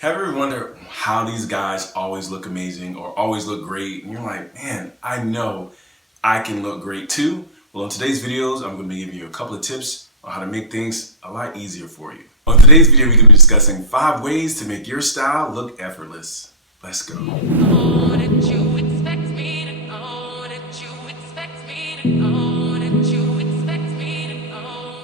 Have you ever wondered how these guys always look amazing or always look great? And you're like, man, I know I can look great too. Well, in today's videos, I'm going to be giving you a couple of tips on how to make things a lot easier for you. On today's video, we're going to be discussing 5 ways to make your style look effortless. Let's go.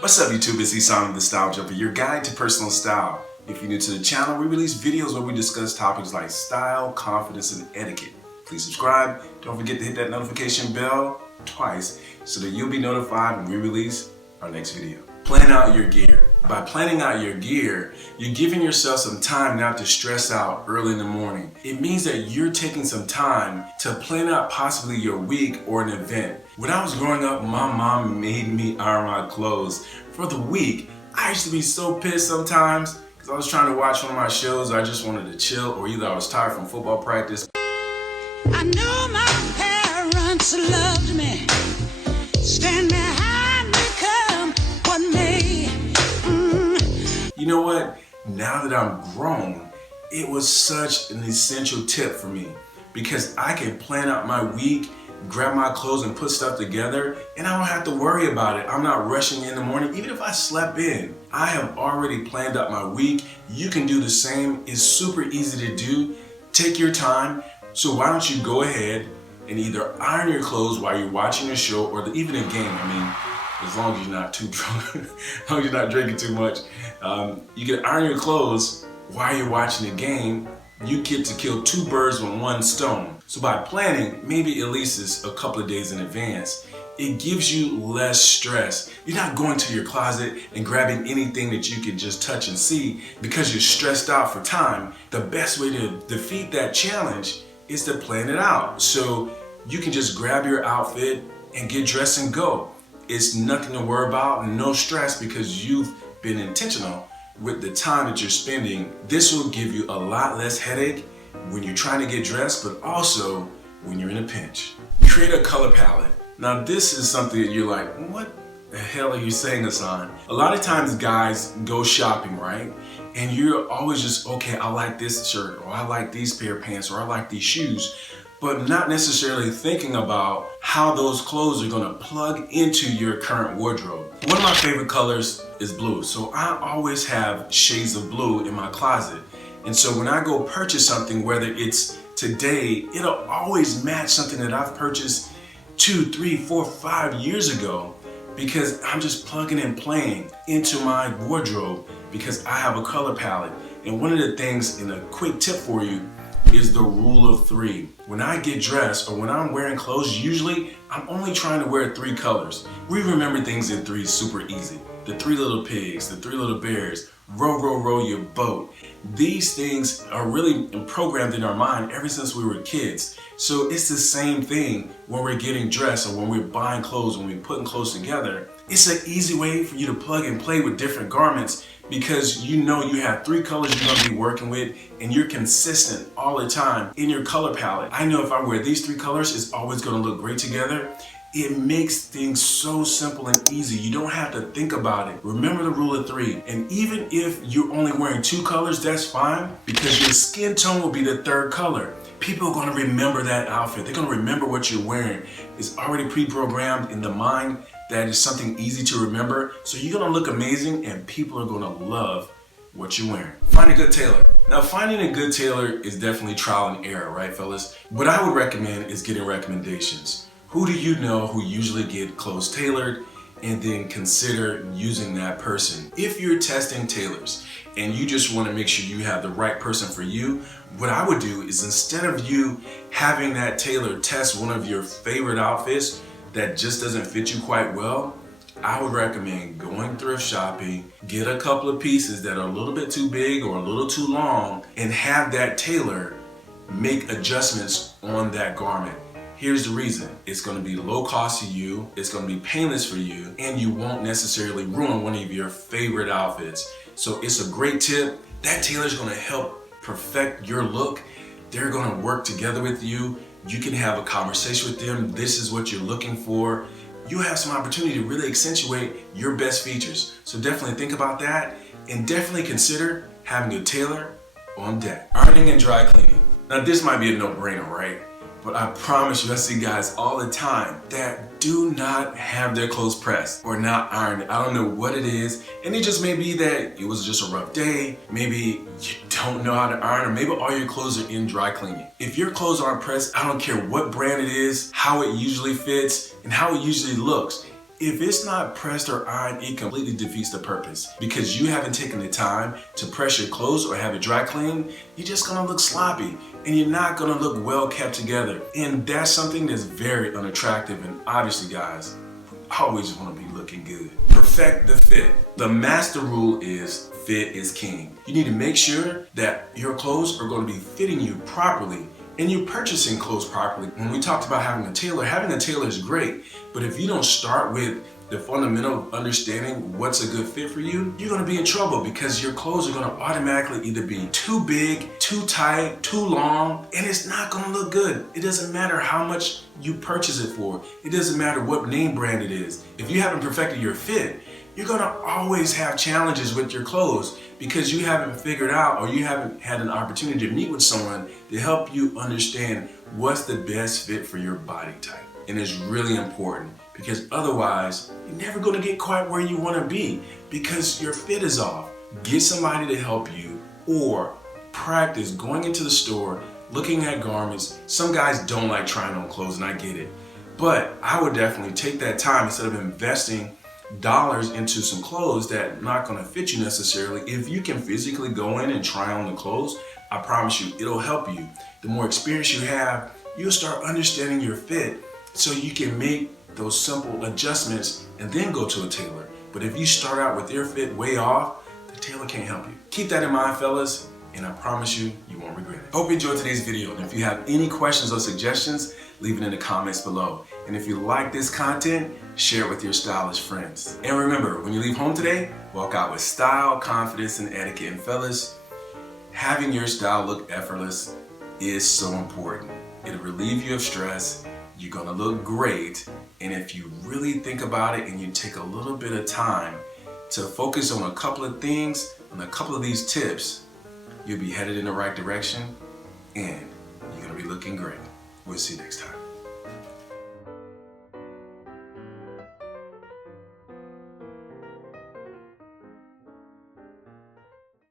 What's up, YouTube? It's Ihsaan The StyleJumper, your guide to personal style. If you're new to the channel, we release videos where we discuss topics like style, confidence, and etiquette. Please subscribe. Don't forget to hit that notification bell twice so that you'll be notified when we release our next video. Plan out your gear. By planning out your gear, you're giving yourself some time not to stress out early in the morning. It means that you're taking some time to plan out possibly your week or an event. When I was growing up, my mom made me iron my clothes for the week. I used to be so pissed sometimes because I was trying to watch one of my shows, or I just wanted to chill, or either I was tired from football practice. I know my parents loved me, stand behind me, come what may. You know what? Now that I'm grown, it was such an essential tip for me because I can plan out my week, grab my clothes and put stuff together, and I don't have to worry about it. I'm not rushing in the morning. Even if I slept in, I have already planned out my week. You can do the same. It's super easy to do. Take your time. So why don't you go ahead and either iron your clothes while you're watching a show or even a game. I mean, as long as you're not too drunk, as long as you're not drinking too much. You can iron your clothes while you're watching a game. You get to kill 2 birds with 1 stone. So by planning, maybe at least a couple of days in advance, it gives you less stress. You're not going to your closet and grabbing anything that you can just touch and see because you're stressed out for time. The best way to defeat that challenge is to plan it out. So you can just grab your outfit and get dressed and go. It's nothing to worry about, no stress, because you've been intentional with the time that you're spending. This will give you a lot less headache when you're trying to get dressed, but also when you're in a pinch. Create a color palette. Now this is something that you're like, what the hell are you saying, Ihsaan? A lot of times guys go shopping, right? And you're always just, okay, I like this shirt, or I like these pair of pants, or I like these shoes, but not necessarily thinking about how those clothes are gonna plug into your current wardrobe. One of my favorite colors is blue, so I always have shades of blue in my closet. And so when I go purchase something, whether it's today, it'll always match something that I've purchased 2, 3, 4, 5 years ago, because I'm just plugging and playing into my wardrobe because I have a color palette. And one of the things, and a quick tip for you, is the rule of 3. When I get dressed or when I'm wearing clothes, usually I'm only trying to wear 3 colors. We remember things in 3 super easy. The 3 little pigs, the 3 little bears, row, row, row your boat. These things are really programmed in our mind ever since we were kids. So it's the same thing when we're getting dressed or when we're buying clothes, when we're putting clothes together. It's an easy way for you to plug and play with different garments because you know you have 3 colors you're gonna be working with and you're consistent all the time in your color palette. I know if I wear these 3 colors, it's always gonna look great together. It makes things so simple and easy. You don't have to think about it. Remember the rule of 3. And even if you're only wearing 2 colors, that's fine because your skin tone will be the 3rd color. People are gonna remember that outfit. They're gonna remember what you're wearing. It's already pre-programmed in the mind. That is something easy to remember. So you're gonna look amazing and people are gonna love what you're wearing. Find a good tailor. Now finding a good tailor is definitely trial and error, right fellas? What I would recommend is getting recommendations. Who do you know who usually get clothes tailored, and then consider using that person. If you're testing tailors and you just want to make sure you have the right person for you, what I would do is instead of you having that tailor test one of your favorite outfits that just doesn't fit you quite well, I would recommend going thrift shopping, get a couple of pieces that are a little bit too big or a little too long, and have that tailor make adjustments on that garment. Here's the reason. It's going to be low cost to you, it's going to be painless for you, and you won't necessarily ruin one of your favorite outfits. So it's a great tip. That tailor's going to help perfect your look. They're going to work together with you. You can have a conversation with them. This is what you're looking for. You have some opportunity to really accentuate your best features. So definitely think about that, and definitely consider having a tailor on deck. Ironing and dry cleaning. Now this might be a no-brainer, right? But I promise you, I see guys all the time that do not have their clothes pressed or not ironed. I don't know what it is. And it just may be that it was just a rough day. Maybe you don't know how to iron, or maybe all your clothes are in dry cleaning. If your clothes aren't pressed, I don't care what brand it is, how it usually fits, and how it usually looks. If it's not pressed or ironed, it completely defeats the purpose, because you haven't taken the time to press your clothes or have it dry cleaned. You're just gonna look sloppy and you're not gonna look well kept together. And that's something that's very unattractive. And obviously guys, we always wanna be looking good. Perfect the fit. The master rule is fit is king. You need to make sure that your clothes are gonna be fitting you properly, and you're purchasing clothes properly. When we talked about having a tailor is great, but if you don't start with the fundamental understanding what's a good fit for you, you're gonna be in trouble, because your clothes are gonna automatically either be too big, too tight, too long, and it's not gonna look good. It doesn't matter how much you purchase it for. It doesn't matter what name brand it is. If you haven't perfected your fit, you're gonna always have challenges with your clothes, because you haven't figured out, or you haven't had an opportunity to meet with someone to help you understand what's the best fit for your body type. And it's really important, because otherwise you're never gonna get quite where you wanna be, because your fit is off. Get somebody to help you, or practice going into the store, looking at garments. Some guys don't like trying on clothes, and I get it. But I would definitely take that time, instead of investing dollars into some clothes that are not going to fit you necessarily. If you can physically go in and try on the clothes, I promise you it'll help you. The more experience you have, you'll start understanding your fit, so you can make those simple adjustments and then go to a tailor. But if you start out with your fit way off, the tailor can't help you. Keep that in mind, fellas, and I promise you, you won't regret it. Hope you enjoyed today's video, and if you have any questions or suggestions, leave it in the comments below. And if you like this content, share it with your stylish friends. And remember, when you leave home today, walk out with style, confidence, and etiquette. And fellas, having your style look effortless is so important. It'll relieve you of stress, you're gonna look great, and if you really think about it and you take a little bit of time to focus on a couple of things, on a couple of these tips, you'll be headed in the right direction, and you're gonna be looking great. We'll see you next time.